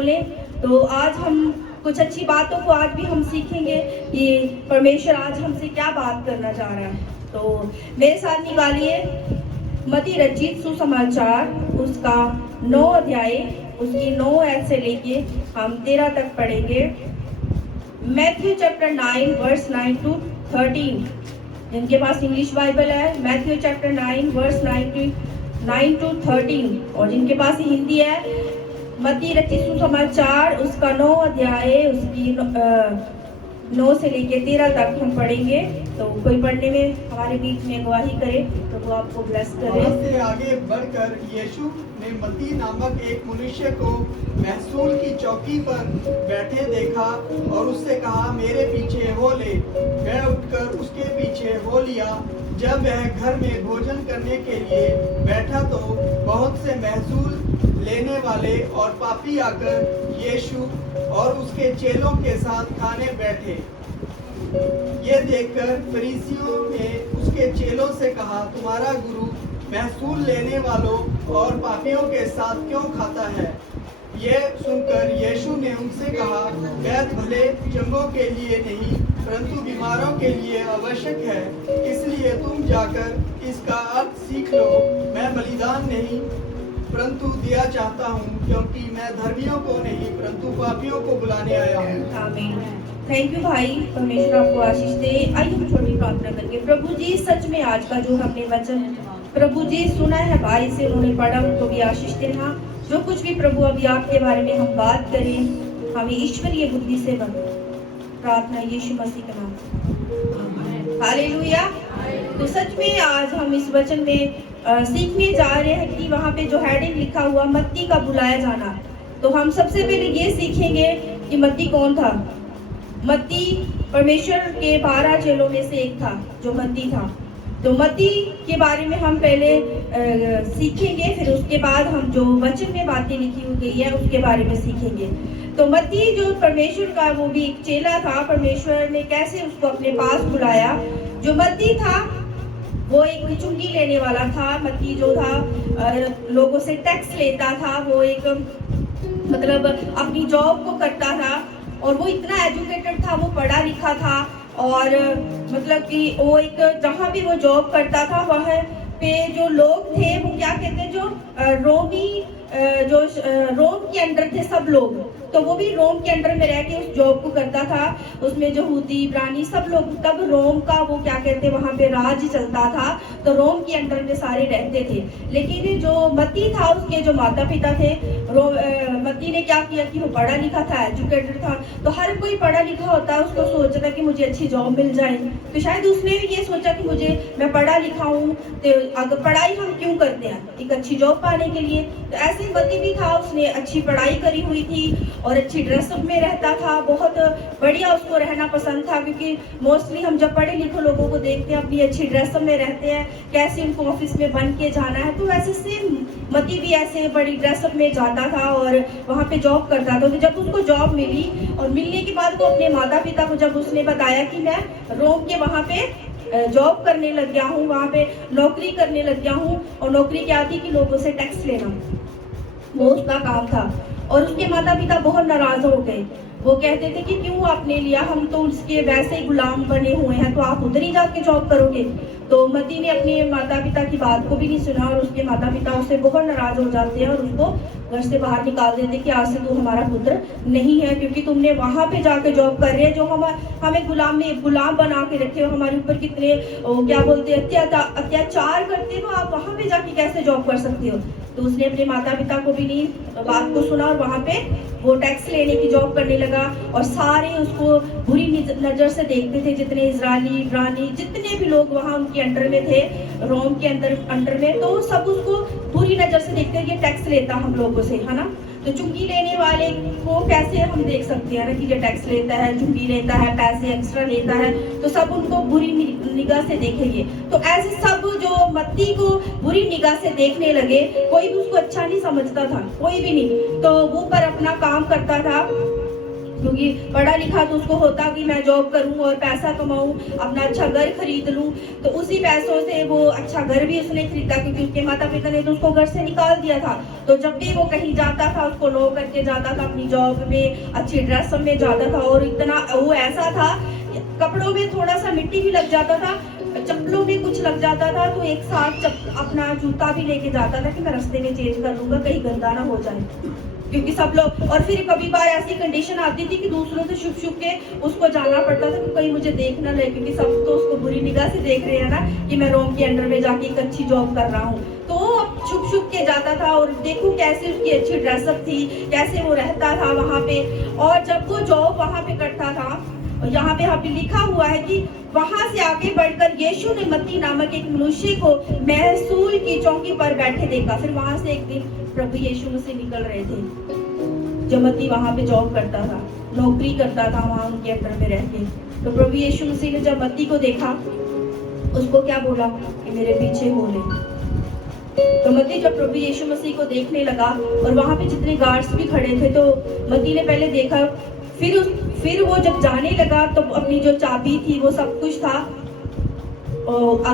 तो आज हम कुछ अच्छी बातों को आज भी हम सीखेंगे कि परमेश्वर आज हमसे क्या बात करना चाह रहा है। तो मेरे साथ निकालिए मत्ती रचित सुसमाचार उसका 9 अध्याय उसकी 9 ऐड से लेके हम 13 तक पढ़ेंगे। Matthew chapter 9 verse 9 to 13। जिनके पास इंग्लिश बाइबल है मैथ्यू चैप्टर 9 वर्स 9 to 13 और जिनके पास हिंदी है मत्ती रचित सुसमाचार उसका 9 अध्याय उसकी 9 से लेके 13 तक हम पढ़ेंगे। तो कोई पढ़ने में हमारे बीच में गवाही करे तो वो आपको ब्लेस करे। से आगे बढ़कर यीशु ने मत्ती नामक एक मनुष्य को महसूल की चौकी पर बैठे देखा और उससे कहा, मेरे पीछे हो ले। वह उठकर उसके पीछे हो लिया। जब वह घर में भोजन करने के लिए बैठा तो बहुत से महसूल लेने वाले और पापी आकर यीशु और उसके चेलों के साथ खाने बैठे। ये देखकर फरीसियों ने उसके चेलों से कहा, तुम्हारा गुरु महसूल लेने वालों और पापियों के साथ क्यों खाता है? ये सुनकर यीशु ने उनसे कहा, वैद्य भले चंगों के लिए नहीं परंतु बीमारों के लिए आवश्यक है। इसलिए तुम जाकर इसका अर्थ सीख लो। मैं बलिदान नहीं परंतु दिया चाहता हूँ, क्योंकि मैं धर्मियों को नहीं परंतु पापियों को बुलाने आया हूँ। आमीन। थैंक यू भाई, परमेश्वर आपको आशीष दे। आइए हम छोटी प्रार्थना करेंगे। प्रभु जी सच में आज का जो हमने वचन प्रभु जी सुना है भाई से उन्होंने पढ़ा उनको भी आशीष देना। जो कुछ भी प्रभु अभी आपके बारे में हम बात करें हमें ईश्वरीय बुद्धि से बने। प्रार्थना यीशु मसीह के नाम। हालेलुया। तो सच में आज हम इस वचन में सीखने जा रहे हैं कि वहाँ पे जो हेडिंग लिखा हुआ मत्ती का बुलाया जाना। तो हम सबसे पहले ये सीखेंगे कि मत्ती कौन था। मत्ती परमेश्वर के 12 चेलों में से एक था जो मत्ती था। तो मत्ती के बारे में हम पहले सीखेंगे, फिर उसके बाद हम जो वचन में बातें लिखी हुई गई है उसके बारे में सीखेंगे। तो मत्ती जो परमेश्वर का वो भी एक चेला था। परमेश्वर ने कैसे उसको अपने पास बुलाया। जो मत्ती था वो एक चुंगी लेने वाला था। मत्ती जो था लोगों से टैक्स लेता था। वो एक मतलब अपनी जॉब को करता था और वो इतना एजुकेटेड था, वो पढ़ा लिखा था और मतलब कि वो एक जहाँ भी वो जॉब करता था वहाँ पे जो लोग थे वो क्या कहते हैं, जो रोमी जो रोम के अंडर थे सब लोग। तो वो भी रोम के अंडर में रह के उस जॉब को करता था। उसमें यहूदी इब्रानी सब लोग, तब रोम का वो क्या कहते हैं वहाँ पे राज चलता था। तो रोम के अंडर में सारे रहते थे। लेकिन जो मत्ती था उसके जो माता पिता थे मत्ती ने क्या किया कि वो पढ़ा लिखा था, एजुकेटेड था। तो हर कोई पढ़ा लिखा होता है उसको सोचता कि मुझे अच्छी जॉब मिल जाए। तो शायद उसने भी ये सोचा कि मैं पढ़ा लिखा हूँ तो अगर पढ़ाई हम क्यों करते हैं, एक अच्छी जॉब पाने के लिए। तो ऐसे मत्ती भी था, उसने अच्छी पढ़ाई करी हुई थी और अच्छी ड्रेसअप में रहता था। बहुत बढ़िया उसको रहना पसंद था, क्योंकि मोस्टली हम जब पढ़े लिखे लोगों को देखते हैं अपनी अच्छी ड्रेसअप में रहते हैं, कैसे उनको ऑफिस में बन के जाना है। तो वैसे सेम मत्ती भी ऐसे बड़ी ड्रेसअप में जाता था और वहाँ पे जॉब करता था। तो जब उसको जॉब मिली और मिलने के बाद वो अपने माता पिता को जब उसने बताया कि मैं रोम के वहाँ पे जॉब करने लग गया हूँ, वहाँ पे नौकरी करने लग गया हूँ। और नौकरी क्या थी कि लोगों से टैक्स लेना, वो उसका काम था। और उसके माता पिता बहुत नाराज हो गए। वो कहते थे कि क्यों आपने लिया, हम तो उसके वैसे ही गुलाम बने हुए हैं, तो आप उधर ही जाके जॉब करोगे। तो मत्ती ने अपने माता पिता की बात को भी नहीं सुना और उसके माता पिता उससे बहुत नाराज हो जाते हैं और उसको घर से बाहर निकाल देते कि आज से तू हमारा पुत्र नहीं है, क्योंकि तुमने वहाँ पे जाके जॉब कर रहे हैं जो हमें गुलाम बना के रखे हो, हमारे ऊपर कितने क्या बोलते हैं अत्याचार करते हो, आप वहाँ पे जाके कैसे जॉब कर सकते हो। तो उसने अपने माता पिता को भी नहीं बात को सुना और वहाँ पे वो टैक्स लेने की जॉब करने लगा। और सारे उसको बुरी नज़र से देखते थे, जितने इजरायली इब्रानी जितने भी लोग वहाँ उनके अंडर में थे, रोम के अंडर में, तो सब उसको बुरी नज़र से देखते हैं, ये टैक्स लेता हम लोगों से, है ना। तो चुंगी लेने वाले को कैसे हम देख सकते हैं ना कि ये टैक्स लेता है, चुंगी लेता है, पैसे एक्स्ट्रा लेता है, तो सब उनको बुरी निगाह से देखेंगे। तो ऐसे सब जो मत्ती को बुरी निगाह से देखने लगे, कोई भी उसको अच्छा नहीं समझता था, कोई भी नहीं। तो वो पर अपना काम करता था क्योंकि पढ़ा लिखा तो उसको होता कि मैं जॉब करूं और पैसा कमाऊं, अपना अच्छा घर खरीद लूं, तो उसी पैसों से वो अच्छा घर भी उसने खरीदा, क्योंकि उसके माता पिता ने तो उसको घर से निकाल दिया था। तो जब भी वो कहीं जाता था उसको लो करके जाता था, अपनी जॉब में अच्छी ड्रेस में जाता था, और इतना वो ऐसा था, कपड़ों में थोड़ा सा मिट्टी भी लग जाता था, चप्पलों में कुछ लग जाता था, तो एक साथ अपना जूता भी लेके जाता था कि मैं रास्ते में चेंज कर लूंगा, कहीं गंदा ना हो जाए, क्योंकि सब लोग। और फिर कभी बार ऐसी कंडीशन आती थी कि दूसरों से छुप छुप के उसको जाना पड़ता था कि कोई मुझे देख ना ले, क्योंकि सब तो उसको बुरी निगाह से देख रहे हैं ना कि मैं रोम के अंडर में जाके एक अच्छी जॉब कर रहा हूँ। तो छुप छुप के जाता था, और देखो कैसे उसकी अच्छी ड्रेसअप थी, कैसे वो रहता था वहाँ पे। और जब वो जॉब वहाँ पे करता था, यहाँ पे लिखा हुआ है कि वहां से आगे बढ़कर यीशु ने मत्ती नामक एक मनुष्य को महसूल की चौकी पर बैठे देखा। फिर वहां से एक दिन प्रभु यीशु मसीह निकल रहे थे, जब मत्ती वहां पे जॉब करता था, नौकरी करता था वहां उनके अंडर में रह के। तो प्रभु यीशु मसीह ने जब मत्ती को देखा, उसको क्या बोला कि मेरे पीछे हो ले। तो मत्ती जब प्रभु यीशु मसीह को देखने लगा, और वहां पे जितने गार्ड्स भी खड़े थे, तो मत्ती ने पहले देखा, फिर वो जब जाने लगा तो अपनी जो चाबी थी वो सब कुछ था,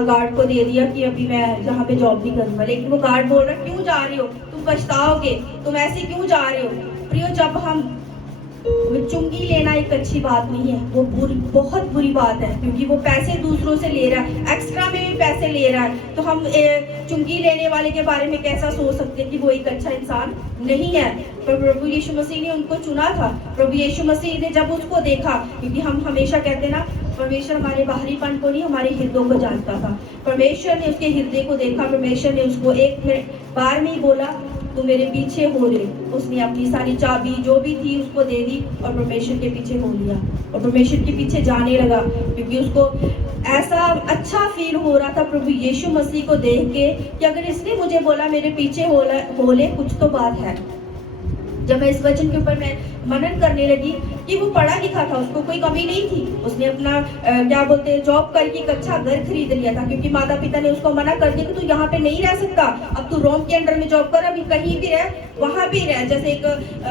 गार्ड को दे दिया कि अभी मैं जहाँ पे जॉब नहीं करूंगा। लेकिन वो गार्ड बोल रहा, क्यों जा रही हो, तुम पछताओगे, तुम ऐसे क्यों जा रहे हो। प्रियो, जब हम चुंगी लेना एक अच्छी बात नहीं है, वो बहुत बुरी बात है, क्योंकि वो पैसे दूसरों से ले रहा है, एक्स्ट्रा में भी पैसे ले रहा है। तो हम चुंगी लेने वाले के बारे में कैसा सोच सकते हैं कि वो एक अच्छा इंसान नहीं है। पर प्रभु यीशु मसीह ने उनको चुना था। प्रभु यीशु मसीह ने जब उसको देखा, क्योंकि हम हमेशा कहते हैं ना, परमेश्वर हमारे बाहरीपन को नहीं, हमारे हृदय को जानता था। परमेश्वर ने उसके हृदय को देखा, परमेश्वर ने उसको एक बार में ही बोला, तू मेरे पीछे हो ले। उसने अपनी सारी चाबी जो भी थी उसको दे दी और परमेश्वर के पीछे हो लिया, और परमेश्वर के पीछे जाने लगा, क्योंकि उसको ऐसा अच्छा फील हो रहा था प्रभु यीशु मसीह को देख के कि अगर इसने मुझे बोला मेरे पीछे हो ले, कुछ तो बात है। जब मैं इस वचन के ऊपर मैं मनन करने लगी कि वो पढ़ा लिखा था, उसको कोई कमी नहीं थी, उसने अपना क्या बोलते हैं, जॉब करके एक अच्छा घर खरीद लिया था, क्योंकि माता पिता ने उसको मना कर दिया कि तू यहाँ पे नहीं रह सकता, अब तू रोम के अंडर में जॉब कर, अभी कहीं भी रह, वहां भी रह। जैसे एक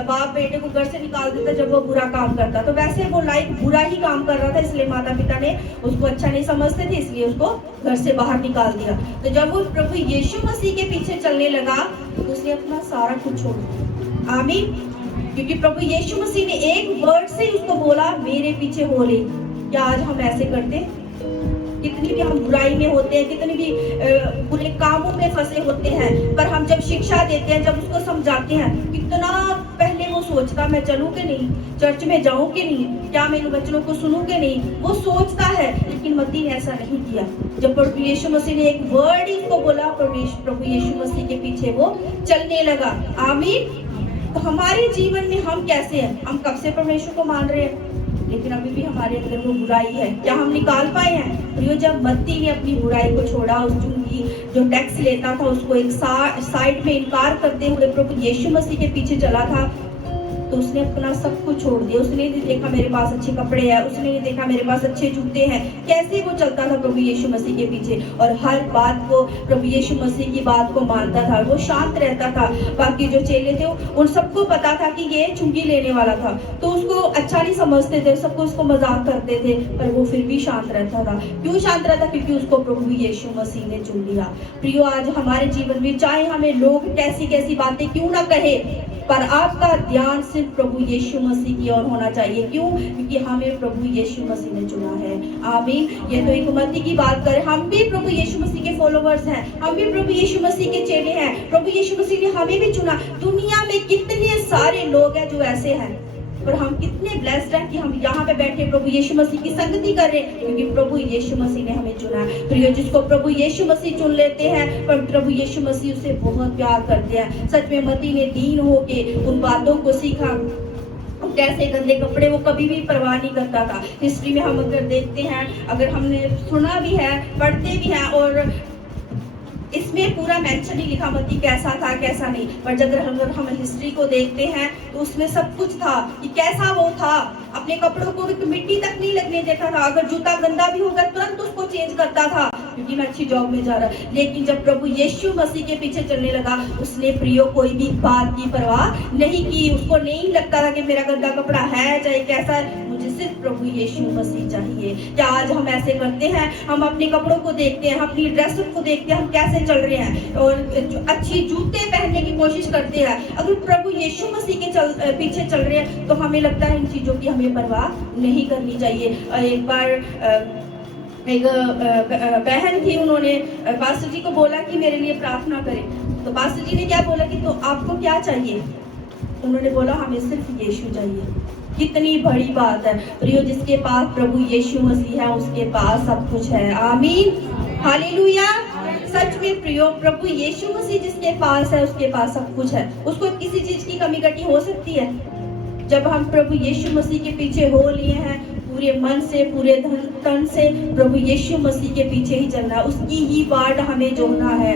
बाप बेटे को घर से निकाल देता जब वो बुरा काम करता, तो वैसे वो लाइक बुरा ही काम कर रहा था, इसलिए माता पिता ने उसको अच्छा नहीं समझते थे, इसलिए उसको घर से बाहर निकाल दिया। तो जब वो प्रभु यीशु मसीह के पीछे चलने लगा, तो उसने अपना सारा कुछ छोड़ दिया। आमीन। क्योंकि प्रभु यीशु मसीह ने एक वर्ड से उसको बोला, मेरे पीछे हो ले। क्या आज हम ऐसे करते? कितनी भी हम बुराई में होते हैं, कितनी भी बुरे कामों में फंसे होते हैं, पर हम जब शिक्षा देते हैं, जब उसको समझाते हैं, कितना पहले वो सोचता, मैं चलूं कि नहीं, चर्च में जाऊं कि नहीं, क्या मेरे बच्चों को सुनूं कि नहीं, वो सोचता है। लेकिन मत्ती ने ऐसा नहीं किया। जब प्रभु यीशु मसीह ने एक वर्ड ही उसको बोला, प्रभु यीशु मसीह के पीछे वो चलने लगा। आमीन। तो हमारे जीवन में हम कैसे हैं? हम कब से परमेश्वर को मान रहे हैं, लेकिन अभी भी हमारे अंदर वो बुराई है। क्या हम निकाल पाए हैं? प्रियो, जब मत्ती ने अपनी बुराई को छोड़ा, उस चुंगी जो टैक्स लेता था उसको एक साइड में इनकार करते हुए प्रभु यीशु मसीह के पीछे चला था, तो उसने अपना सब कुछ छोड़ दिया। उसने नहीं देखा मेरे पास अच्छे कपड़े हैं, उसने नहीं देखा मेरे पास अच्छे जूते हैं, कैसे वो चलता था प्रभु यीशु मसीह के पीछे, और हर बात को प्रभु यीशु मसीह की बात को मानता था, वो शांत रहता था। बाकी जो चेले थे उन सबको पता था कि ये चुंगी लेने वाला था, तो उसको अच्छा नहीं समझते थे, सबको उसको मजाक करते थे, पर वो फिर भी शांत रहता था। क्यों शांत रहता? क्योंकि उसको प्रभु यीशु मसीह ने चुन लिया। प्रियो, आज हमारे जीवन में चाहे हमें लोग कैसी कैसी बातें क्यों ना कहे, पर आपका ध्यान सिर्फ प्रभु यीशु मसीह की ओर होना चाहिए। क्यों? क्योंकि हमें प्रभु यीशु मसीह ने चुना है। आमीन। ये तो एक मत्ती की बात करें, हम भी प्रभु यीशु मसीह के फॉलोवर्स हैं, हम भी प्रभु यीशु मसीह के चेले हैं। प्रभु यीशु मसीह ने हमें भी चुना। दुनिया में कितने सारे लोग हैं जो ऐसे हैं, पर हम कितने ब्लेस्ड हैं कि हम यहाँ पे बैठे प्रभु यीशु मसीह की संगति कर रहे हैं, क्योंकि प्रभु यीशु मसीह ने हमें चुना है। प्रियो, जिसको प्रभु यीशु मसीह चुन लेते हैं, पर प्रभु यीशु मसीह उसे बहुत प्यार करते हैं। सच में मत्ती ने दीन होके उन बातों को सीखा। कैसे गंदे कपड़े, वो कभी भी परवाह नहीं करता था। हिस्ट्री में हम अगर देखते हैं, अगर हमने सुना भी है, पढ़ते भी हैं, और इसमें पूरा मेंशन ही लिखा मत्ती कैसा था कैसा नहीं, पर अगर हम हिस्ट्री को देखते हैं तो उसमें सब कुछ था कि कैसा वो था। अपने कपड़ों को भी मिट्टी तक नहीं लगने देता था, अगर जूता गंदा भी होगा तुरंत उसको चेंज करता था। क्योंकि मैं अच्छी जॉब में जा रहा। लेकिन जब प्रभु यीशु मसीह के पीछे चलने लगा, उसने प्रियो कोई भी बात की परवाह नहीं की। उसको नहीं लगता था कि मेरा गंदा कपड़ा है चाहे कैसा है, मुझे सिर्फ प्रभु यीशु मसीह चाहिए। क्या आज हम ऐसे करते हैं? हम अपने कपड़ों को देखते हैं, अपनी ड्रेस को देखते हैं, हम कैसे चल रहे हैं और अच्छी जूते पहनने की कोशिश करते हैं। अगर प्रभु यीशु मसीह के पीछे चल रहे हैं तो हमें लगता है इन चीजों की हमें परवाह नहीं करनी चाहिए। एक बार एक बहन थी, उन्होंने पास्टर जी को बोला कि मेरे लिए प्रार्थना करें। तो पास्टर जी ने क्या बोला कि तो आपको क्या चाहिए? उन्होंने बोला हमें सिर्फ यीशु चाहिए। कितनी बड़ी बात है प्रियो, जिसके पास प्रभु यीशु मसीह है उसके पास सब कुछ है। आमीन, हालेलुया। सच में प्रियो, प्रभु यीशु मसीह जिसके पास है उसके पास सब कुछ है। उसको किसी चीज की कमी कटी हो सकती है? जब हम प्रभु यीशु मसीह के पीछे हो लिए हैं, पूरे मन से पूरे तन से प्रभु यीशु मसीह के पीछे ही चलना है, उसकी ही बाट हमें जोड़ना है।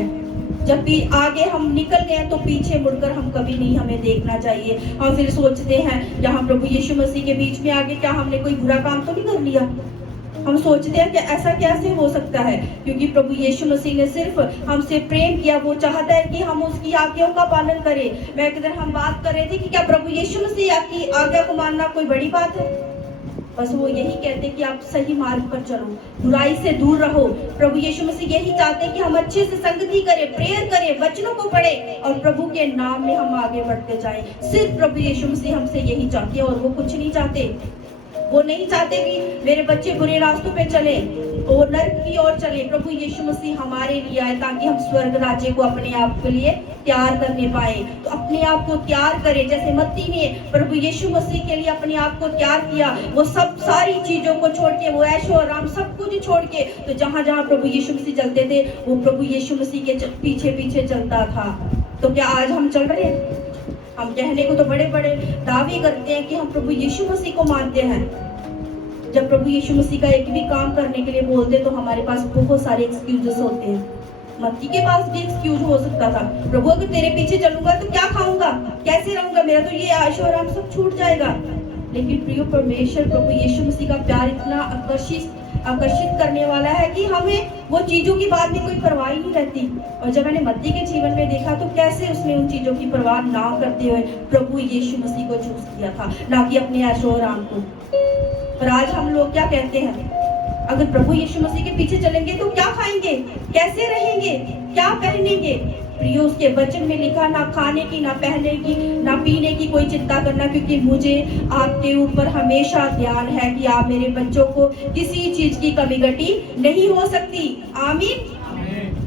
जब भी आगे हम निकल गए तो पीछे मुड़कर हम कभी नहीं हमें देखना चाहिए। हम फिर सोचते हैं जहाँ प्रभु यीशु मसीह के बीच में आगे क्या हमने कोई बुरा काम तो नहीं कर लिया। हम सोचते हैं कि ऐसा कैसे हो सकता है, क्योंकि प्रभु यीशु मसीह ने सिर्फ हमसे प्रेम किया। वो चाहता है कि हम उसकी आज्ञाओं का पालन करें। मैं एक दिन हम बात कर रहे थे कि क्या प्रभु यीशु मसीह आपकी आज्ञा को मानना कोई बड़ी बात है? बस वो यही कहते कि आप सही मार्ग पर चलो, बुराई से दूर रहो। प्रभु यीशु मसीह यही चाहते हैं कि हम अच्छे से संगति करें, प्रेयर करें, वचनों को पढ़ें और प्रभु के नाम में हम आगे बढ़ते जाएं। सिर्फ प्रभु यीशु मसीह हमसे यही चाहते हैं और वो कुछ नहीं चाहते। वो नहीं चाहते कि मेरे बच्चे बुरे रास्तों पे चले और नर्क की ओर चले। प्रभु यीशु मसीह हमारे लिए आए ताकि हम स्वर्ग राज्य को अपने आप के लिए तैयार करने पाए। तो अपने आप को तैयार करें, जैसे मत्ती ने प्रभु यीशु मसीह के लिए अपने आप को तैयार किया। वो सब सारी चीजों को छोड़ के, वो ऐशो आराम सब कुछ छोड़ के, तो जहाँ जहाँ प्रभु यीशु मसीह चलते थे वो प्रभु यीशु मसीह के पीछे पीछे चलता था। तो क्या आज हम चल रहे हैं? हम कहने को तो बड़े बड़े दावे करते हैं कि हम प्रभु यीशु मसीह को मानते हैं। जब प्रभु यीशु मसीह का एक भी काम करने के लिए बोलते तो हमारे पास बहुत सारे एक्सक्यूजेस होते हैं। मत्ती के पास भी एक्सक्यूज हो सकता था, प्रभु अगर तेरे पीछे चलूंगा तो क्या खाऊंगा, कैसे रहूंगा, मेरा तो ये आयशो आराम सब छूट जाएगा। लेकिन प्रिय परमेश्वर प्रभु यीशु मसीह का प्यार इतना आकर्षित करने वाला है कि हमें वो चीजों की बात में कोई परवाह नहीं रहती। और जब मैंने मत्ती के जीवन में देखा तो कैसे उसने उन चीजों की परवाह ना करते हुए प्रभु यीशु मसीह को चूज किया था, ना कि अपने ऐशो आराम को। पर आज हम लोग क्या कहते हैं? अगर प्रभु यीशु मसीह के पीछे चलेंगे तो क्या खाएंगे, कैसे रहेंगे, क्या पहनेंगे? प्रियो, उसके वचन में लिखा ना खाने की, ना पहनने की, ना पीने की कोई चिंता करना, क्योंकि मुझे आपके ऊपर हमेशा ध्यान है कि आप मेरे बच्चों को किसी चीज की कमी घटी नहीं हो सकती। आमीन।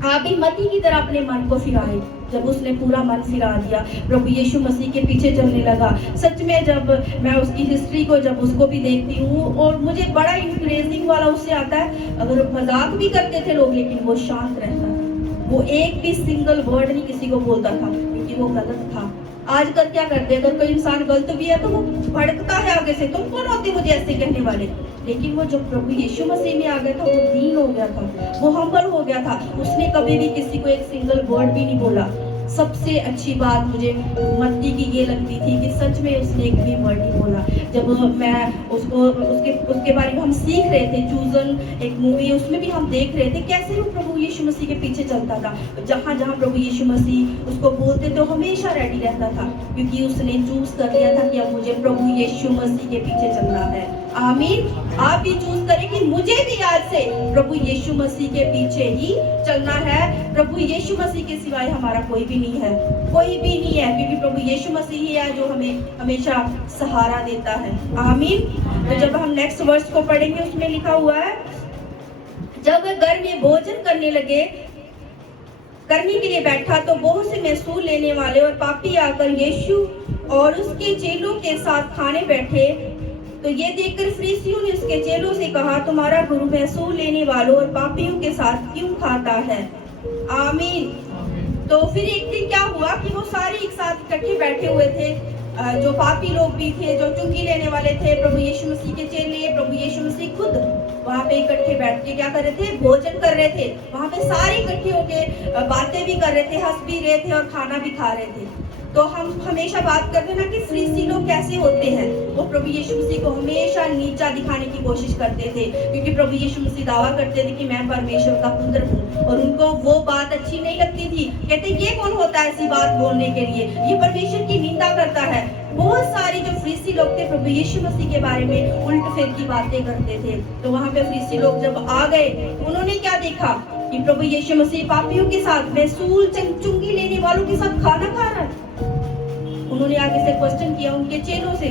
आप भी मत्ती की तरह अपने मन को फिराए। जब उसने पूरा मन फिरा दिया, प्रभु यीशु मसीह के पीछे चलने लगा। सच में जब मैं उसकी हिस्ट्री को जब उसको भी देखती हूँ और मुझे बड़ा इंकरेजिंग वाला उससे आता है। अगर मजाक भी करते थे लोग लेकिन वो शांत रहता था। वो एक भी सिंगल वर्ड नहीं किसी को बोलता था क्योंकि वो गलत था। आजकल क्या करते हैं, अगर कोई इंसान गलत भी है तो वो भड़कता है आगे से, तुम कौन होते मुझे ऐसे कहने वाले। लेकिन वो जब प्रभु यीशु मसीह में आ गया था वो दीन हो गया था, वो हम्बल हो गया था। उसने कभी भी किसी को एक सिंगल वर्ड भी नहीं बोला। सबसे अच्छी बात मुझे मत्ती की ये लगती थी कि सच में उसने एक भी वर्ड नहीं बोला। जब मैं उसके बारे में हम सीख रहे थे, चूजन एक मूवी, उसमें भी हम देख रहे थे कैसे वो प्रभु यीशु मसीह के पीछे चलता था। जहाँ जहाँ प्रभु यीशु मसीह उसको बोलते थे हमेशा रेडी रहता था, क्योंकि उसने चूज कर लिया था कि अब मुझे प्रभु यीशु मसीह के पीछे चलना है। आमीन। आप भी चूज करें कि मुझे भी आज से प्रभु यीशु मसीह के पीछे ही चलना है। प्रभु यीशु मसीह के सिवाय हमारा कोई भी नहीं है, कोई भी नहीं है, क्योंकि प्रभु यीशु मसीह ही है जो हमें हमेशा सहारा देता है। आमीन। तो जब हम नेक्स्ट वर्स को पढ़ेंगे उसमें लिखा हुआ है, जब वह घर में भोजन करने के लिए बैठा तो बहुत से महसूल लेने वाले और पापी आकर यीशु और उसके चेलों के साथ खाने बैठे। तो ये देखकर फरीसियों ने उसके चेलों से कहा, तुम्हारा गुरु महसूल लेने वालों और पापियों के साथ क्यों खाता है? आमीन। तो फिर एक दिन क्या हुआ कि वो सारे एक साथ इकट्ठे बैठे हुए थे, जो पापी लोग भी थे, जो चुंगी लेने वाले थे, प्रभु यीशु मसीह के चेले, प्रभु यीशु मसीह खुद वहाँ पे इकट्ठे बैठ के क्या कर रहे थे? भोजन कर रहे थे। वहाँ पे सारे इकट्ठे होके बातें भी कर रहे थे, हंस भी रहे थे और खाना भी खा रहे थे। तो हम हमेशा बात करते हैं ना कि फरीसी लोग कैसे होते हैं। वो प्रभु यीशु मसीह को हमेशा नीचा दिखाने की कोशिश करते थे, क्योंकि प्रभु यीशु मसीह दावा करते थे कि मैं परमेश्वर का पुत्र हूँ, और उनको वो बात अच्छी नहीं लगती थी। कहते ये कौन होता है ऐसी बात बोलने के लिए, ये परमेश्वर की निंदा करता है। बहुत सारे जो फरीसी लोग थे प्रभु यीशु मसीह के बारे में उल्ट फेर की बातें करते थे। तो वहां पे फरीसी लोग जब आ गए, उन्होंने क्या देखा कि प्रभु यीशु मसीह पापियों के साथ, महसूल चुंगी लेने वालों के साथ खाना खा रहा है। उन्होंने आगे से क्वेश्चन किया उनके चेलों से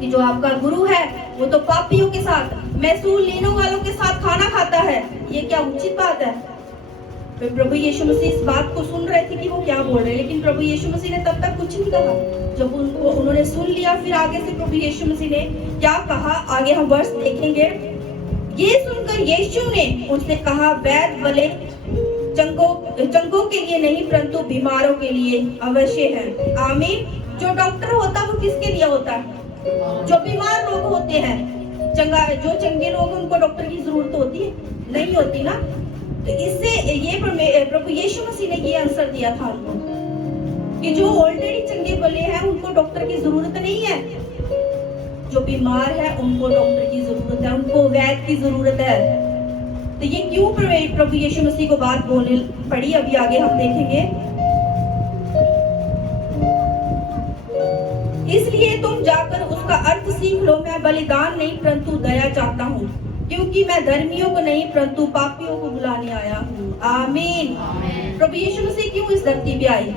कि जो आपका गुरु है वो तो पापियों के साथ, महसूल लेने वालों के साथ खाना खाता है, ये क्या उचित बात है? तो प्रभु यीशु मसीह इस बात को सुन रहे थे कि वो क्या बोल रहे हैं, लेकिन प्रभु यीशु मसीह ने तब तक कुछ नहीं कहा। जब उन्होंने सुन लिया, फिर आगे से प्रभु यीशु मसीह ने क्या कहा, आगे हम वर्ष देखेंगे। ये सुनकर यीशु ने उनसे कहा, वैद्य भले चंगों के लिए नहीं परंतु बीमारों के लिए अवश्य है। आमीन। जो डॉक्टर होता है वो किसके लिए होता है? जो बीमार लोग होते हैं। जो चंगे लोग उनको डॉक्टर की जरूरत होती है? नहीं होती ना। तो इससे ये प्रभु यीशु मसीह ने ये आंसर दिया था उनको कि जो ऑलरेडी चंगे भले हैं उनको डॉक्टर की जरूरत नहीं है, जो बीमार है उनको डॉक्टर की जरूरत है, उनको वैद्य की जरूरत है। तो ये क्यों प्रभु यीशु मसीह को बात बोलने पड़ी, अभी आगे हम देखेंगे। इसलिए तुम जाकर उसका अर्थ सीख लो, मैं बलिदान नहीं परंतु दया चाहता हूँ, क्योंकि मैं धर्मियों को नहीं परंतु पापियों को बुलाने आया हूँ। आमीन। प्रभु यीशु मसीह क्यों इस धरती पे आई?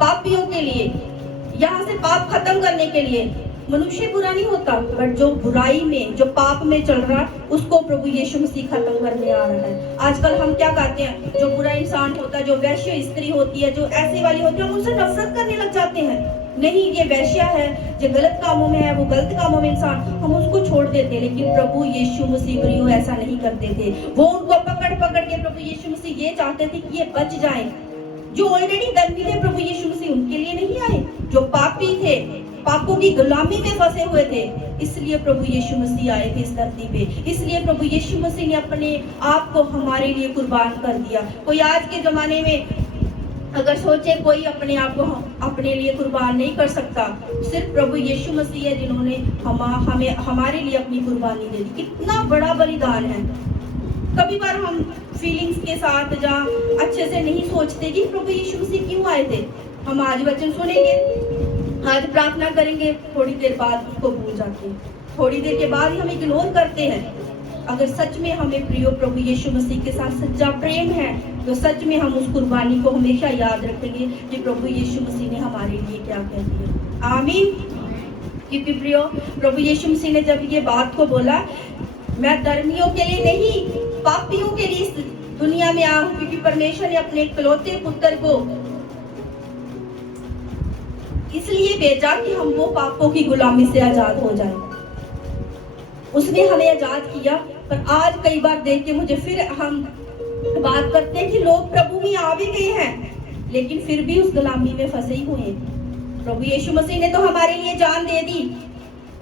पापियों के लिए, यहाँ से पाप खत्म करने के लिए। मनुष्य बुरा नहीं होता, बट जो बुराई में, जो पाप में चल रहा है उसको प्रभु यीशु मसीह खत्म करने आ रहा है। आजकल हम क्या कहते हैं, जो बुरा इंसान होता है, जो वैश्य स्त्री होती है, जो ऐसे वाली होती है, हम उनसे नफरत करने लग जाते हैं। नहीं, ये वैश्या है, जो गलत कामों में है, वो गलत कामों में इंसान, हम उसको छोड़ देते। लेकिन प्रभु यीशु मसीह प्रियो ऐसा नहीं करते थे। वो उनको पकड़ पकड़ के प्रभु यीशु मसीह ये चाहते थे कि ये बच जाए। जो ऑलरेडी धर्मी थे प्रभु यीशु मसीह उनके लिए नहीं आए, जो पापी थे, पापों की गुलामी में फंसे हुए थे, इसलिए प्रभु यीशु मसीह आए थे इस धरती पे। इसलिए प्रभु यीशु मसीह ने अपने आप को हमारे लिए कुर्बान कर दिया। कोई आज के जमाने में अगर सोचे कोई अपने आप को अपने लिए कुर्बान नहीं कर सकता, सिर्फ प्रभु यीशु मसीह है जिन्होंने हमें हमारे लिए अपनी कुर्बानी दे दी। कितना बड़ा बलिदान है। कभी बार हम फीलिंग्स के साथ जहाँ अच्छे से नहीं सोचते कि प्रभु यीशु मसीह क्यों आए थे। हम आज वचन सुनेंगे, आज प्रार्थना करेंगे, थोड़ी देर बाद उसको भूल जाते हैं, थोड़ी देर के बाद ही हम इग्नोर करते हैं। अगर सच में हमें प्रिय प्रभु यीशु मसीह के साथ सच्चा प्रेम है, तो सच में हम उस कुर्बानी को हमेशा याद रखेंगे कि प्रभु यीशु मसीह ने हमारे लिए क्या कह दिया। आमीन। क्योंकि प्रियो प्रभु यीशु मसीह ने जब ये बात को बोला, मैं धर्मियों के लिए नहीं पापियों के लिए इस दुनिया में आया हूं, क्योंकि परमेश्वर ने अपने इकलौते पुत्र को इसलिए भेजा कि हम वो पापों की गुलामी से आजाद हो जाएं। उसने हमें आजाद किया। पर आज कई बार देख के मुझे फिर हम बात करते हैं कि लोग प्रभु में आ भी गए हैं, लेकिन फिर भी उस गुलामी में फंसे ही हुए हैं। प्रभु यीशु मसीह ने तो हमारे लिए जान दे दी,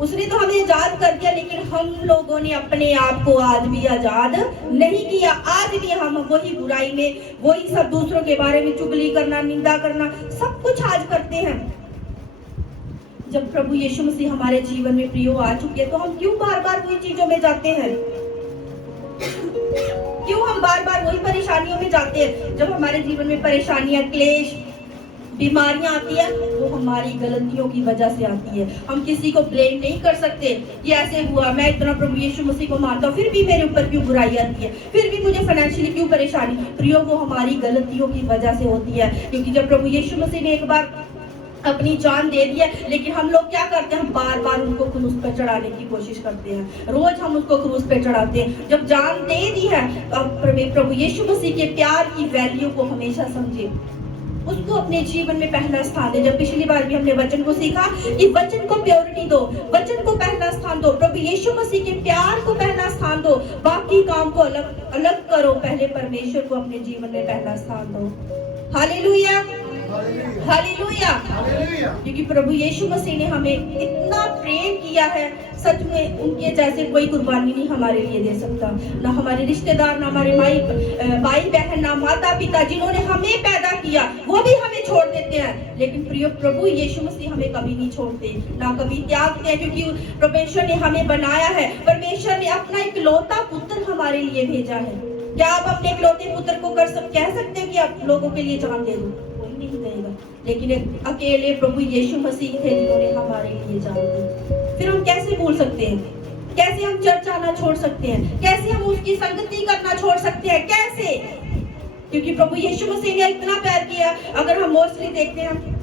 उसने तो हमें आजाद कर दिया, लेकिन हम लोगों ने अपने आप को आज भी आजाद नहीं किया। आज भी हम वही बुराई में, वही सब दूसरों के बारे में चुगली करना, निंदा करना, सब कुछ आज करते हैं। जब प्रभु यीशु मसीह हमारे जीवन में प्रियो आ चुके हैं, तो हम क्यों बार बार वही चीजों में जाते हैं? क्यों हम बार बार वही परेशानियों में जाते हैं? जब हमारे जीवन में परेशानियां, क्लेश, बीमारियां आती है, वो हमारी गलतियों की वजह से आती है। हम किसी को ब्लेम नहीं कर सकते कि ऐसे हुआ, मैं इतना प्रभु यीशु मसीह को मानता हूँ, फिर भी मेरे ऊपर क्यों बुराई आती है, फिर भी मुझे फाइनेंशियली क्यों परेशानी। प्रियो वो हमारी गलतियों की वजह से होती है। क्योंकि जब प्रभु यीशु मसीह ने एक बार अपनी जान दे दी है, लेकिन हम लोग क्या करते हैं, हम बार बार उनको क्रूस पर चढ़ाने की कोशिश करते हैं। रोज हम उसको क्रूस पर चढ़ाते हैं। जब जान दे दी है, तो अब प्रभु यीशु मसीह के प्यार की वैल्यू को हमेशा समझे, उसको अपने जीवन में पहला स्थान दे। जब पिछली बार भी हमने वचन को सीखा कि वचन को प्योरिटी दो, वचन को पहला स्थान दो, प्रभु यीशु मसीह के प्यार को पहला स्थान दो, बाकी काम को अलग अलग करो, पहले परमेश्वर को अपने जीवन में पहला स्थान दो। हालेलुया। हालेलुया। क्योंकि प्रभु यीशु मसीह ने हमें इतना प्रेम किया है, सच में उनके जैसे कोई कुर्बानी नहीं हमारे लिए दे सकता। ना हमारे रिश्तेदार, ना हमारे भाई बहन, ना माता पिता जिन्होंने हमें पैदा किया वो भी हमें छोड़ देते हैं, लेकिन प्रिय प्रभु यीशु मसीह हमें कभी नहीं छोड़ते, ना कभी त्यागते हैं, क्योंकि परमेश्वर ने हमें बनाया है। परमेश्वर ने अपना इकलौता पुत्र हमारे लिए भेजा है। क्या आप अपने इकलौते पुत्र को कह सकते हैं कि आप लोगों के लिए जान दे दो? कोई नहीं कहेगा, लेकिन एक अकेले प्रभु यीशु मसीह थे जिन्होंने हमारे लिए जान दी। फिर हम कैसे भूल सकते हैं? कैसे हम चर्च आना छोड़ सकते हैं? कैसे हम उसकी संगति करना छोड़ सकते हैं? कैसे? क्योंकि प्रभु यीशु मसीह ने इतना प्यार किया। अगर हम मोस्टली देखते हैं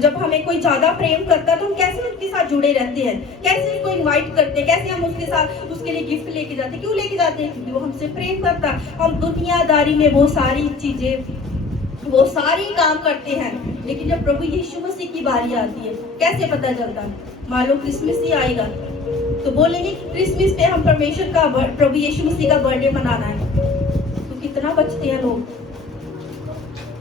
जब हमें कोई ज्यादा प्रेम करता है तो हम कैसे उसके साथ जुड़े रहते हैं, कैसे उसको इनवाइट करते हैं, कैसे हम उसके साथ उसके लिए गिफ्ट लेके जाते हैं। क्यों लेके जाते हैं? क्योंकि वो हमसे प्रेम करता है। हम दुनियादारी में वो सारी चीजें, वो सारी काम करते हैं, लेकिन जब प्रभु यीशु मसीह की बारी आती है कैसे पता चलता है? मान लो क्रिसमस ही आएगा तो बोलेंगे कि क्रिसमस पे हम परमेश्वर का, प्रभु यीशु मसीह का बर्थडे मनाना है, तो कितना बचते हैं लोग।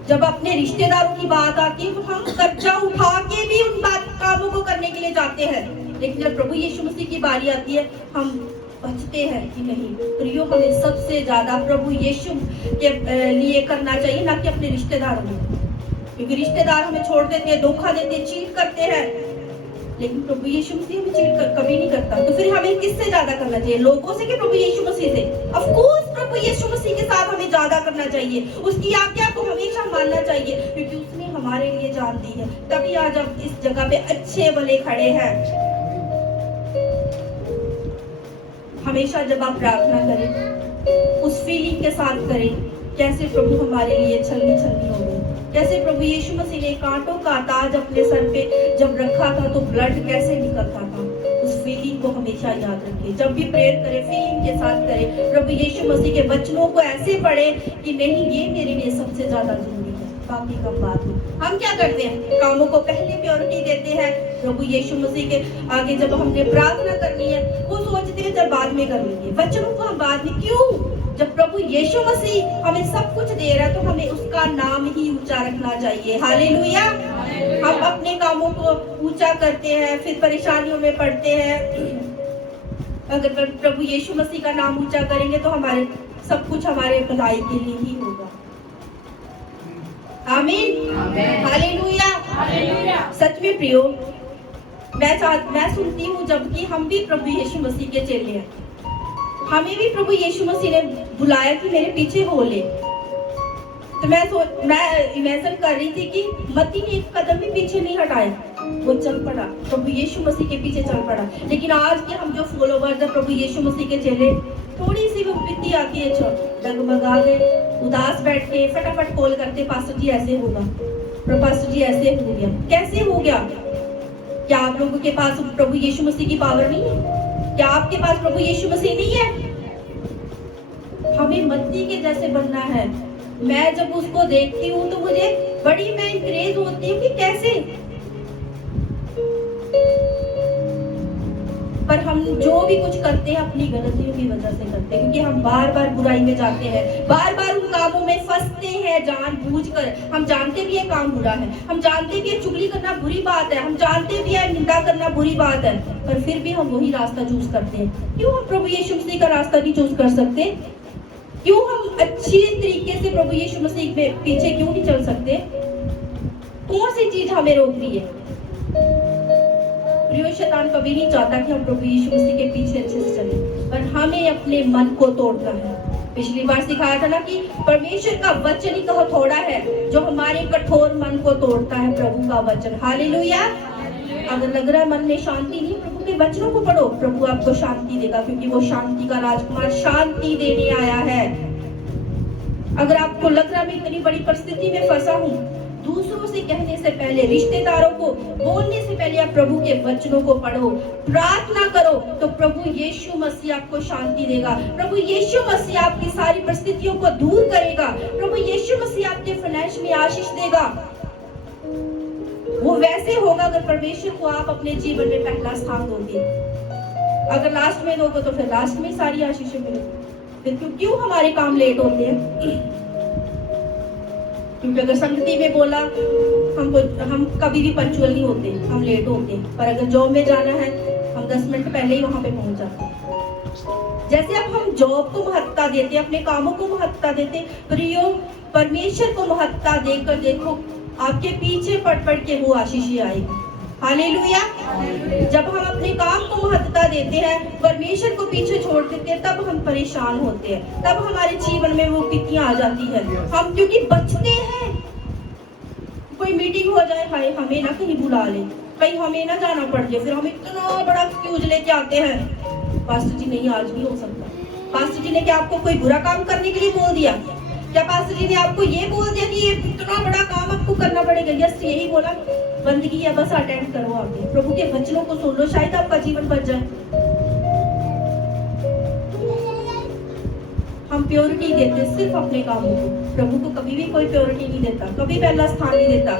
जब अपने रिश्तेदारों की बात आती है तो हम कर्जा उठा के भी उन कामों को करने के लिए जाते हैं, लेकिन जब प्रभु यीशु मसीह की बारी आती है हम बचते हैं कि नहीं। प्रियो, हमें सबसे ज्यादा प्रभु यीशु के लिए करना चाहिए, ना कि अपने रिश्तेदारों में, क्योंकि रिश्तेदार हमें छोड़ देते हैं, धोखा देते हैं, चीट करते हैं, लेकिन प्रभु यीशु मसीह हमें चीट कभी नहीं करता। तो फिर हमें किससे ज्यादा करना चाहिए? लोगों से कि प्रभु यीशु मसीह से? ऑफ कोर्स प्रभु यीशु मसीह के साथ हमें ज्यादा करना चाहिए, उसकी आज्ञा को हमेशा मानना चाहिए, क्योंकि उसने हमारे लिए जान दी है। तभी आज हम इस जगह पे अच्छे भले खड़े हैं। हमेशा जब आप प्रार्थना करें उस फीलिंग के साथ करें, कैसे प्रभु हमारे लिए छलनी छलनी हो गई, कैसे प्रभु यीशु मसीह ने कांटों का ताज अपने सर पे जब रखा था तो ब्लड कैसे निकलता था। उस फीलिंग को हमेशा याद रखें। जब भी प्रेयर करें फीलिंग के साथ करें। प्रभु यीशु मसीह के वचनों को ऐसे पढ़ें कि नहीं, ये मेरे लिए सबसे ज्यादा जरूरी है, बाकी कब बात हो। हम क्या करते हैं? कामों को पहले प्रायोरिटी देते हैं। प्रभु यीशु मसीह के आगे जब हमने प्रार्थना करनी है वो सोचते हैं जब बाद में कर लेंगे, वचनों को हम बाद में। क्यों? जब प्रभु यीशु मसीह हमें सब कुछ दे रहा है तो हमें उसका नाम ही ऊंचा रखना चाहिए। हालेलुया। हम अपने कामों को ऊंचा करते हैं, फिर परेशानियों में पड़ते हैं। अगर प्रभु यीशु मसीह का नाम ऊंचा करेंगे तो हमारे सब कुछ हमारे भलाई के लिए ही होगा। आमीन, हालेलुया। सच में प्रियो, मैं सुनती हूँ जबकि हम भी प्रभु यीशु मसीह के चेले हैं, हमें भी प्रभु यीशु मसीह ने बुलाया कि मेरे पीछे हो ले। तो मैं इमेजिन कर रही थी कि मती ने एक कदम भी पीछे नहीं हटाया, वो चल पड़ा, प्रभु यीशु मसीह के पीछे चल पड़ा। लेकिन आज के हम जो फॉलोवर्स हैं प्रभु यीशु मसीह के चेले, थोड़ी सी विपत्ति आती है, डगमगा गए, उदास बैठ के फटाफट कॉल करते, पास्टर जी ऐसे होगा, पास्टर जी ऐसे हो गया। कैसे हो गया? क्या आप लोगों के पास प्रभु यीशु मसीह की पावर नहीं है? क्या आपके पास प्रभु यीशु मसीह नहीं है? हमें मत्ती के जैसे बनना है। मैं जब उसको देखती हूँ तो मुझे बड़ी मैं इंक्रेज होती हूँ कि कैसे, पर हम जो भी कुछ करते हैं अपनी गलतियों की वजह से करते हैं, क्योंकि हम बार बार बुराई में जाते हैं, बार बार उन कामों में फंसते हैं जानबूझकर। हम जानते भी है काम बुरा है, हम जानते भी है चुगली करना बुरी बात है, हम जानते भी है निंदा करना बुरी बात है, पर फिर भी हम वही रास्ता चूज करते हैं। क्यों हम प्रभु यीशु मसीह का रास्ता नहीं चूज कर सकते? क्यों हम अच्छी तरीके से प्रभु यीशु मसीह के पीछे क्यों नहीं चल सकते? कौन सी चीज हमें रोक रही है? प्रिय, शैतान कभी नहीं चाहता कि हम प्रभु यीशु मसीह के पीछे अच्छे से चलें, पर हमें अपने मन को तोड़ना है। पिछली बार सिखाया था ना कि परमेश्वर का वचन ही तो हथौड़ा है जो हमारे कठोर मन को तोड़ता है, प्रभु का वचन। हालेलुया। अगर लग रहा है मन में शांति नहीं, प्रभु के वचनों को पढ़ो, प्रभु आपको शांति देगा, क्योंकि वो शांति का राजकुमार शांति देने आया है। अगर आपको लग रहा है मैं इतनी बड़ी परिस्थिति में फंसा हूँ, दूसरों से कहने से पहले, रिश्तेदारों को बोलने से पहले आप प्रभु के वचनों को पढ़ो, प्रार्थना करो, तो प्रभु यीशु मसीह आपको शांति देगा। प्रभु यीशु मसीह आपकी सारी परिस्थितियों को दूर करेगा। प्रभु यीशु मसीह आपके फाइनेंस में आशीष देगा। वो वैसे होगा अगर परमेश्वर को आप अपने जीवन में पहला स्थान दोगे। अगर लास्ट में दोगे तो फिर लास्ट में सारी आशीषें मिलेगी। फिर क्यों हमारे काम लेट होते हैं? क्योंकि अगर संगति में बोला हम कभी भी पंचुअल नहीं होते, हम लेट होते हैं, पर अगर जॉब में जाना है हम 10 मिनट पहले ही वहां पे पहुंच जाते हैं। जैसे अब हम जॉब को महत्ता देते हैं, अपने कामों को महत्ता देते, प्रियो परमेश्वर को महत्ता देकर देखो आपके पीछे पड़ के वो आशीष आएगी। हालेलुया। जब हम अपने काम को महत्ता देते हैं, परमेश्वर को पीछे छोड़ देते हैं, तब हम परेशान होते हैं, तब हमारे जीवन में वो स्थितियां आ जाती है। हम क्योंकि बचते हैं, कोई मीटिंग हो जाए, हाय हमें ना कहीं बुला ले, कहीं हमें ना जाना पड़ जाए, फिर हम इतना बड़ा एक्सक्यूज लेके आते हैं, पास्टर जी नहीं आज नहीं हो सकता। पास्टर जी ने क्या आपको कोई बुरा काम करने के लिए बोल दिया? क्या पास्टर जी ने आपको ये बोल दिया कि ये इतना बड़ा काम आपको करना पड़ेगा? यस, यही बोला। बंदगी है, बस अटेंड करो, आगे प्रभु के वचनों को सुन लो, शायद आपका जीवन बच जाए। हम प्योरिटी देते सिर्फ अपने कामों को, प्रभु को कभी भी कोई प्योरिटी नहीं देता, कभी पहला स्थान नहीं देता।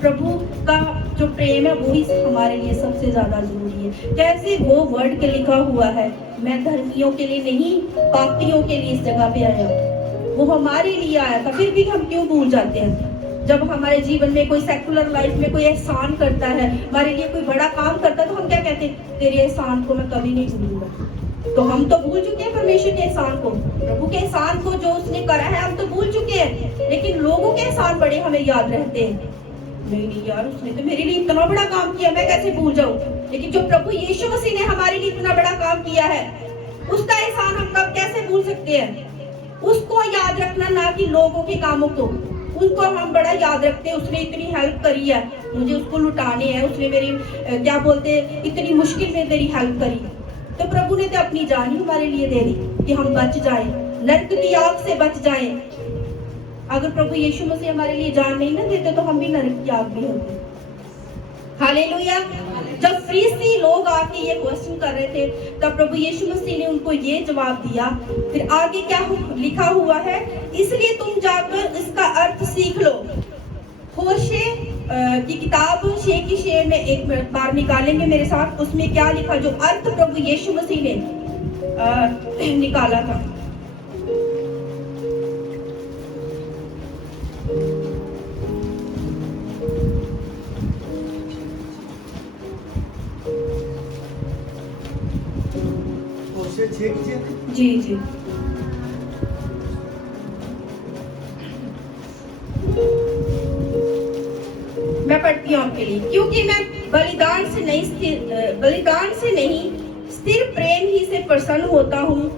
प्रभु का जो प्रेम है वही हमारे लिए सबसे ज्यादा जरूरी है। कैसे वो वर्ड के लिखा हुआ है, मैं धर्मियों के लिए नहीं पापियों के लिए इस जगह पे आया हूँ। वो हमारे लिए आया था, फिर भी हम क्यों भूल जाते हैं? जब हमारे जीवन में कोई सेकुलर लाइफ में कोई एहसान करता है, हमारे लिए कोई बड़ा काम करता है, तो हम क्या कहते हैं? तेरे एहसान को मैं कभी नहीं भूलूंगा। तो हम तो भूल चुके हैं परमेश्वर के एहसान को, प्रभु के एहसान को जो उसने करा है हम तो भूल चुके हैं, लेकिन लोगों के एहसान बड़े हमें याद रहते हैं। नहीं यार, उसने तो मेरे लिए इतना बड़ा काम किया, मैं कैसे भूल जाऊं? लेकिन जो प्रभु यीशु मसीह ने हमारे लिए इतना बड़ा काम किया है, उसका एहसान हम कब कैसे भूल सकते हैं? उसको याद रखना, ना कि लोगों के कामों को। उनको हम बड़ा याद रखते हैं, उसने इतनी हेल्प करी है, मुझे उसको लुटाने हैं, उसने मेरी क्या बोलते इतनी मुश्किल में तेरी हेल्प करी। तो प्रभु ने तो अपनी जान ही हमारे लिए दे दी कि हम बच जाएं, नरक की आग से बच जाएं। अगर प्रभु यीशु मसीह हमारे लिए जान नहीं ना देते तो हम भी नरक की आग में होते। हालेलुया। जब फरीसी लोग आके ये क्वेश्चन कर रहे थे, तब प्रभु यीशु मसीह ने उनको ये जवाब दिया। फिर आगे क्या लिखा हुआ है? इसलिए तुम जाकर इसका अर्थ सीख लो। होशे की किताब 6 की 6 में एक बार निकालेंगे मेरे साथ, उसमें क्या लिखा, जो अर्थ प्रभु यीशु मसीह ने निकाला था। जी जी। मैं पढ़ती हूँ आपके लिए। क्योंकि मैं बलिदान से नहीं स्थिर प्रेम ही से प्रसन्न होता हूँ,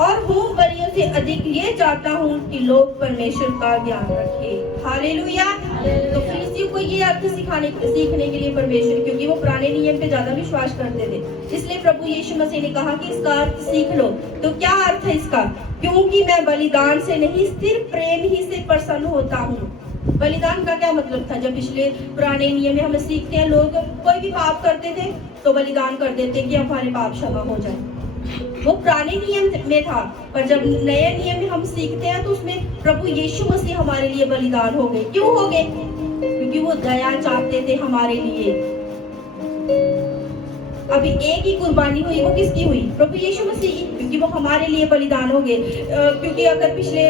और होम बलियों से अधिक ये चाहता हूँ कि लोग परमेश्वर का ज्ञान रखें। हालेलुया। तो फरीसियों को ये अर्थ सीखने के लिए परमेश्वर, क्योंकि वो पुराने नियम पे ज्यादा विश्वास करते थे, इसलिए प्रभु यीशु मसीह ने कहा कि इसका अर्थ सीख लो। तो क्या अर्थ है इसका? क्योंकि मैं बलिदान से नहीं स्थिर प्रेम ही से प्रसन्न होता हूँ। बलिदान का क्या मतलब था? जब पिछले पुराने नियम में हम सीखते हैं, लोग कोई भी पाप करते थे तो बलिदान कर देते कि हमारे पाप क्षमा हो जाए, वो पुराने नियम में था। पर जब नए नियम में हम सीखते हैं तो उसमें प्रभु यीशु मसीह हमारे लिए बलिदान हो गए। क्यों हो गए? क्योंकि वो दया चाहते थे हमारे लिए। अभी एक ही कुर्बानी हुई, वो किसकी हुई? प्रभु यीशु मसीह की, क्योंकि वो हमारे लिए बलिदान हो गए। क्योंकि अगर पिछले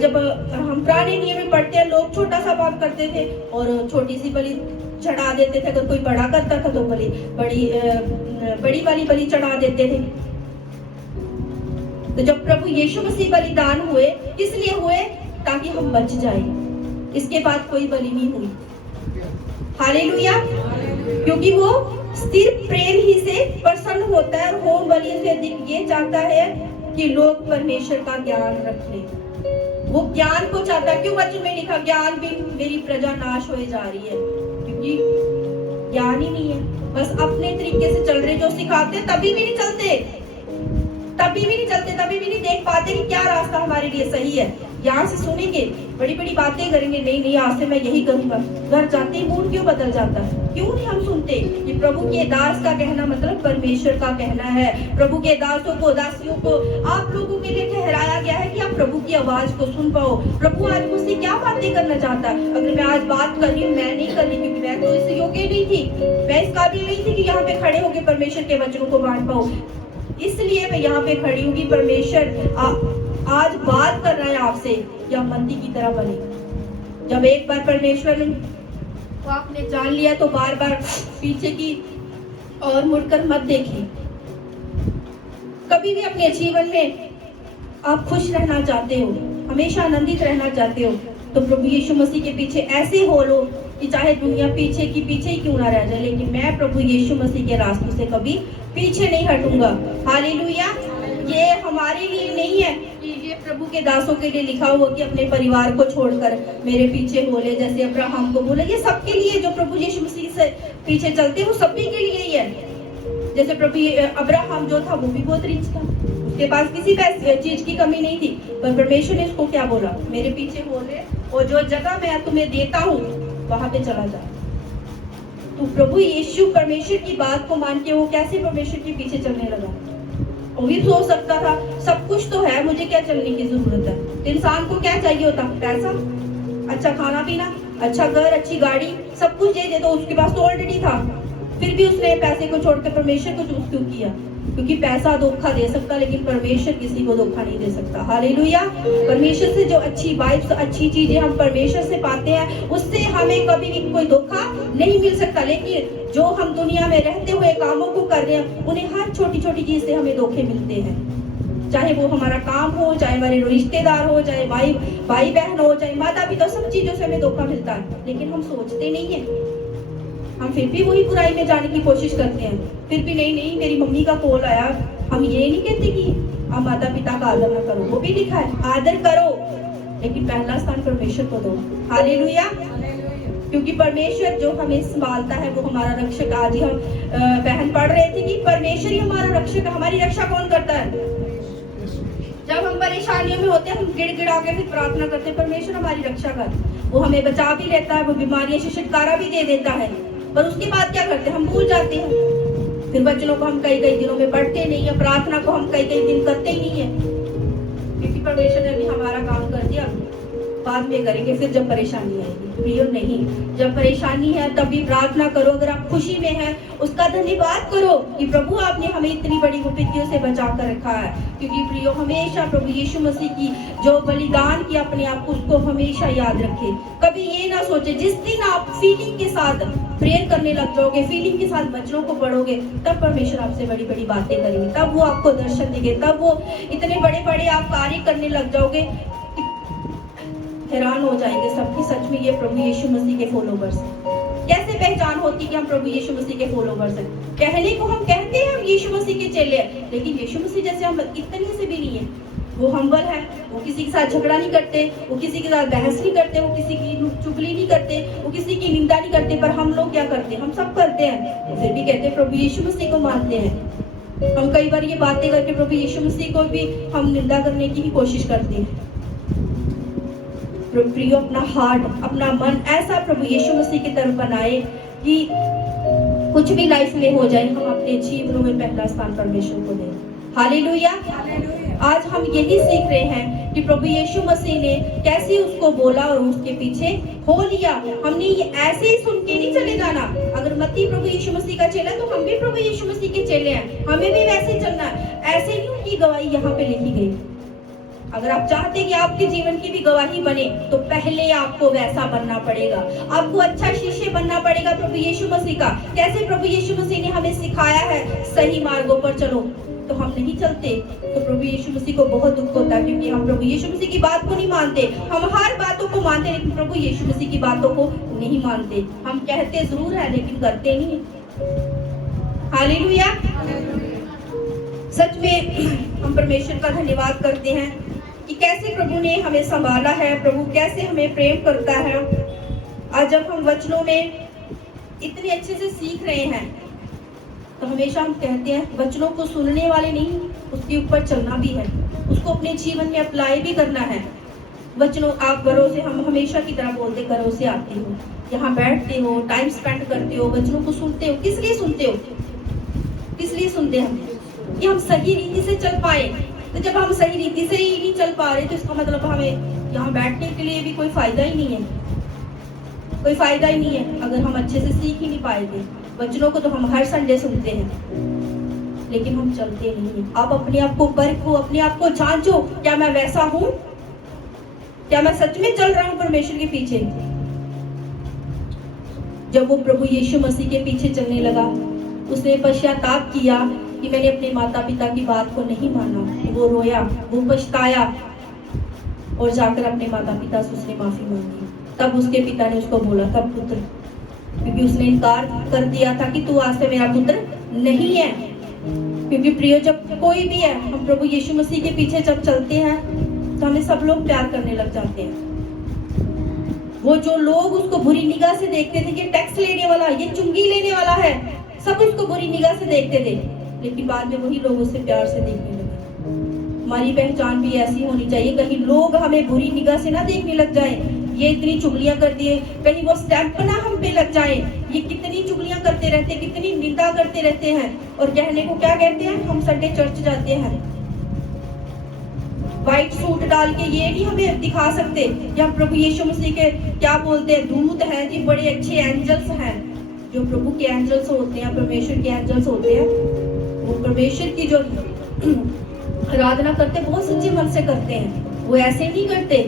जब हम पुराने नियम में पढ़ते हैं, लोग छोटा सा पाप करते थे और छोटी सी बलि चढ़ा देते थे। अगर कोई बड़ा करता था तो बड़ी वाली बलि चढ़ा देते थे। तो जब प्रभु यीशु मसीह बलिदान हुए, किस लिए हुए? ताकि हम बच जाए। इसके बाद कोई बलि नहीं हुई। हालेलुया। क्योंकि वो स्थिर प्रेम ही से प्रसन्न होता है, और होम बलि से अधिक ये चाहता है कि लोग परमेश्वर का ज्ञान रखें। वो ज्ञान को चाहता है। क्यों वचन में लिखा, ज्ञान भी मेरी प्रजा नाश होए जा रही है? क्योंकि ज्ञान ही नहीं है, बस अपने तरीके से चल रहे। जो सिखाते तभी भी नहीं चलते, तभी भी नहीं देख पाते कि क्या रास्ता हमारे लिए सही है। यहाँ से सुनेंगे, बड़ी बड़ी बातें करेंगे, नहीं आज से मैं यही करूंगा, घर जाते ही मूड क्यों बदल जाता है? क्यों नहीं हम सुनते कि प्रभु के दास का कहना मतलब परमेश्वर का कहना है। प्रभु के दासों को, दासियों को आप लोगों के लिए ठहराया गया है कि आप प्रभु की आवाज को सुन पाओ। प्रभु आज मुझसे क्या बातें करना चाहता है? अगर मैं आज बात कर रही हूँ, मैं नहीं कर रही क्योंकि मैं तो इस योग्य नहीं थी, मैं इस काबिल नहीं थी कि यहाँ पे खड़े होकर परमेश्वर के वचनों को बांट पाऊं, इसलिए मैं यहाँ पे खड़ी हूँ कि परमेश्वर आज बात कर रहा है आपसे कि आप मंदी की तरह बने। जब एक बार परमेश्वर को आपने जान लिया तो बार बार पीछे की और मुड़कर मत देखिए। कभी भी अपने जीवन में आप खुश रहना चाहते हो, हमेशा आनंदित रहना चाहते हो, तो प्रभु यीशु मसीह के पीछे ऐसे हो लो कि चाहे दुनिया पीछे की पीछे ही क्यों ना रह जाए, लेकिन मैं प्रभु यीशु मसीह के रास्तों से कभी पीछे नहीं हटूंगा। हालेलुया। ये हमारे लिए नहीं है कि ये प्रभु के दासों के लिए लिखा हुआ कि अपने परिवार को छोड़कर मेरे पीछे हो ले, जैसे अब्राहम को बोला। ये सबके लिए जो प्रभु यीशु मसीह से पीछे चलते हैं वो सभी के लिए ही है। जैसे प्रभु अब्राहम जो था वो भी बहुत रिच था, उसके पास किसी चीज की कमी नहीं थी, पर परमेश्वर ने उसको क्या बोला, मेरे पीछे हो ले और जो जगह मैं तुम्हें देता हूँ वहां पे चला जा। तो प्रभु यीशु परमेश्वर की बात को मान के वो कैसे परमेश्वर के पीछे चलने लगा। वो भी सोच सकता था सब कुछ तो है, मुझे क्या चलने की जरूरत है। तो इंसान को क्या चाहिए होता, पैसा, अच्छा खाना पीना, अच्छा घर, अच्छी गाड़ी, सब कुछ दे तो उसके पास तो ऑलरेडी था। फिर भी उसने पैसे को छोड़कर परमेश्वर को चूज क्यों किया? क्योंकि पैसा धोखा दे सकता, लेकिन परमेश्वर किसी को धोखा नहीं दे सकता। हालेलुया। परमेश्वर से जो अच्छी वाइब्स, अच्छी चीजें हम परमेश्वर से पाते हैं, उससे हमें कभी भी कोई धोखा नहीं मिल सकता। लेकिन जो हम दुनिया में रहते हुए कामों को कर रहे हैं, उन्हें हर छोटी छोटी चीज से हमें धोखे मिलते हैं। चाहे वो हमारा काम हो, चाहे हमारे रिश्तेदार हो, चाहे भाई बहन हो, चाहे माता पिता, सब चीजों से हमें धोखा मिलता है, लेकिन हम सोचते नहीं है। हम फिर भी वही बुराई में जाने की कोशिश करते हैं। फिर भी नहीं, मेरी मम्मी का कॉल आया, हम ये नहीं कहते कि आप माता पिता का आदर ना करो, वो भी लिखा है आदर करो, लेकिन पहला स्थान परमेश्वर को दो। हालेलुया। क्योंकि परमेश्वर जो हमें संभालता है वो हमारा रक्षक। आज ही हम बहन पढ़ रहे थे कि परमेश्वर ही हमारा रक्षक है। हमारी रक्षा कौन करता है? जब हम परेशानियों में होते हैं, हम गिड़गिड़ा के फिर प्रार्थना करते हैं, परमेश्वर हमारी रक्षा कर, वो हमें बचा भी लेता है, वो बीमारियों से छुटकारा भी दे देता है। पर उसके बाद क्या करते हैं, हम भूल जाते हैं। फिर वचनों को हम कई दिनों में पढ़ते नहीं है, प्रार्थना को हम कई दिन करते ही नहीं है, क्योंकि परमेश्वर ने अभी हमारा काम कर दिया, बाद में करेंगे फिर जब परेशानी आएगी। प्रियो नहीं, जब परेशानी है तभी प्रार्थना करो। अगर आप खुशी में हैं, उसका धन्यवाद करो कि प्रभु आपने हमें इतनी बड़ी विपत्तियों से बचा कर रखा है। क्योंकि प्रियो हमेशा प्रभु यीशु मसीह की जो बलिदान की अपने आप उसको हमेशा याद रखे। कभी ये ना सोचे, जिस दिन आप फीलिंग के साथ प्रेयर करने लग जाओगे, फीलिंग के साथ वचनों को पढ़ोगे, तब परमेश्वर आपसे बड़ी बड़ी बातें करेंगे, तब वो आपको दर्शन देंगे, तब वो इतने बड़े बड़े आप कार्य करने लग जाओगे, हैरान हो जाएंगे सबकी सच में ये प्रभु यीशु मसीह के फॉलोवर्स हैं। कैसे पहचान होती कि हम प्रभु यीशु मसीह के फॉलोवर्स हैं? कहने को हम कहते हैं हम यीशु मसीह के चेले हैं, लेकिन यीशु मसीह जैसे हम इतने से भी नहीं है। वो हम्बल है, वो किसी के साथ झगड़ा नहीं करते, वो किसी के साथ बहस नहीं करते, वो किसी की चुगली नहीं करते, वो किसी की निंदा नहीं करते। पर हम लोग क्या करते हैं? हम सब करते हैं, तो फिर भी कहते हैं प्रभु यीशु मसीह को मानते हैं। हम कई बार ये बातें करके प्रभु यीशु मसीह को भी हम निंदा करने की भी कोशिश करते हैं। प्रियो अपना हार्ट, अपना मन ऐसा प्रभु यीशु मसीह की तरफ बनाए कि कुछ भी लाइफ में हो जाए, हम अपने जीवनों में पहला स्थान परमेश्वर को दें। हालेलुया। आज हम यही सीख रहे हैं कि प्रभु यीशु मसीह ने कैसे उसको बोला और उसके पीछे हो लिया। हमने ये ऐसे ही सुन के नहीं चले जाना। अगर मत्ती प्रभु यीशु मसीह का चेला, तो हम भी प्रभु यीशु मसीह के चेले हैं, हमें भी वैसे चलना है। ऐसे नहीं उनकी गवाही यहाँ पे लिखी गई। अगर आप चाहते हैं कि आपके जीवन की भी गवाही बने, तो पहले आपको वैसा बनना पड़ेगा। आपको अच्छा शिष्य बनना पड़ेगा प्रभु यीशु मसीह का। कैसे प्रभु यीशु मसीह ने हमें सिखाया है, सही मार्गों पर चलो, तो हम नहीं चलते, तो प्रभु यीशु मसीह को बहुत दुख होता है, क्योंकि हम प्रभु यीशु मसीह की बात को नहीं मानते। हम हर बातों को मानते, लेकिन प्रभु यीशु मसीह की बातों को नहीं मानते। हम कहते जरूर है, लेकिन करते नहीं। हालेलुया। सच में हम परमेश्वर का धन्यवाद करते हैं कि कैसे प्रभु ने हमें संभाला है, प्रभु कैसे हमें प्रेम करता है। आज जब हम वचनों में इतने अच्छे से सीख रहे हैं, तो हमेशा हम कहते हैं वचनों को सुनने वाले नहीं, उसके ऊपर चलना भी है, उसको अपने जीवन में अप्लाई भी करना है। वचनों, आप घरों से, हम हमेशा की तरह बोलते, घरों से आते हो, यहाँ बैठते हो, टाइम स्पेंड करते हो, वचनों को सुनते हो। किस लिए सुनते हो? किस लिए सुनते हैं? कि हम सही रीति से चल पाए। तो जब हम सही रीति से ही नहीं चल पा रहे, तो इसका मतलब हमें यहाँ बैठने के लिए भी कोई फायदा ही नहीं है, कोई फायदा ही नहीं है, अगर हम अच्छे से सीख ही नहीं पाएंगे। वचनों को तो हम हर संडे सुनते हैं, लेकिन हम चलते नहीं हैं। आप अपने आप को परखो, अपने आप को जांचो, क्या मैं वैसा हूं? क्या मैं सच में चल रहा हूं परमेश्वर के पीछे? जब वो प्रभु यीशु मसीह के पीछे चलने लगा, उसने पश्चाताप किया कि मैंने अपने माता पिता की बात को नहीं माना। वो रोया, वो पछताया और जाकर अपने माता पिता से उसने माफी मांगी। तब उसके पिता ने उसको बोला, तब पुत्र, क्योंकि उसने इनकार कर दिया था कि तू आज से मेरा पुत्र नहीं है। क्योंकि प्रिय, जब कोई भी है, हम प्रभु यीशु मसीह के पीछे जब चलते हैं तो हमें सब लोग प्यार करने लग जाते हैं। वो जो लोग उसको बुरी निगाह से देखते थे कि टैक्स लेने वाला, ये चुंगी लेने वाला है, सब उसको बुरी निगाह से देखते थे, लेकिन बाद में वही लोग उसे प्यार से देखने लगे। हमारी पहचान भी ऐसी होनी चाहिए, कहीं लोग हमें बुरी निगाह से ना देखने लग जाएं, ये इतनी चुगलियां करती है, कहीं वो स्टैंप ना हम पे लग जाए, ये कितनी चुगलियां करते रहते हैं, कितनी निंदा करते रहते हैं, और कहने को क्या कहते हैं, हम संडे चर्च जाते हैं। व्हाइट सूट डाल के ये नहीं हमें दिखा सकते या प्रभु यीशु मसीह के क्या बोलते हैं, दूत हैं जी, बड़े अच्छे एंजल्स हैं। जो प्रभु के एंजल्स होते हैं, परमेश्वर के एंजल्स होते हैं, वो परमेश्वर की जो आराधना करते हैं बहुत सच्चे मन से करते हैं, वो ऐसे नहीं करते।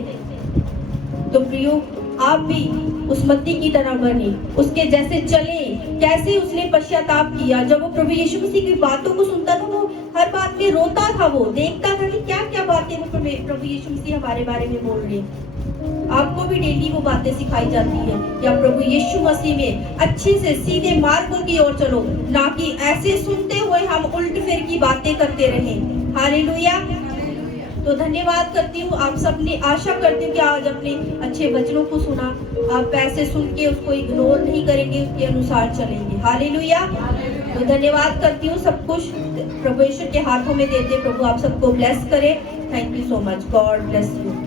तो प्रियो, आप भी उस मत्ती की तरह बने, उसके जैसे चले। कैसे उसने पश्चाताप किया, जब वो प्रभु यीशु मसीह की बातों को सुनता था, वो हर बात में रोता था, वो देखता था कि क्या क्या बातें वो प्रभु यीशु मसीह हमारे बारे में बोल रहे हैं। आपको भी डेली वो बातें सिखाई जाती है कि आप प्रभु यीशु मसीह में अच्छे से सीधे मार्गों की ओर चलो, ना कि ऐसे सुनते हुए हम उल्ट फिर की बातें करते रहें। हालेलुया। तो धन्यवाद करती हूँ आप सबने, आशा करती हूँ कि आज अपने अच्छे वचनों को सुना, आप ऐसे सुन के उसको इग्नोर नहीं करेंगे, उसके अनुसार चलेंगे। हालेलुया। तो धन्यवाद करती हूँ, सब कुछ प्रभु यीशु के हाथों में देते, प्रभु आप सबको ब्लेस करे। Thank you so much, God bless you.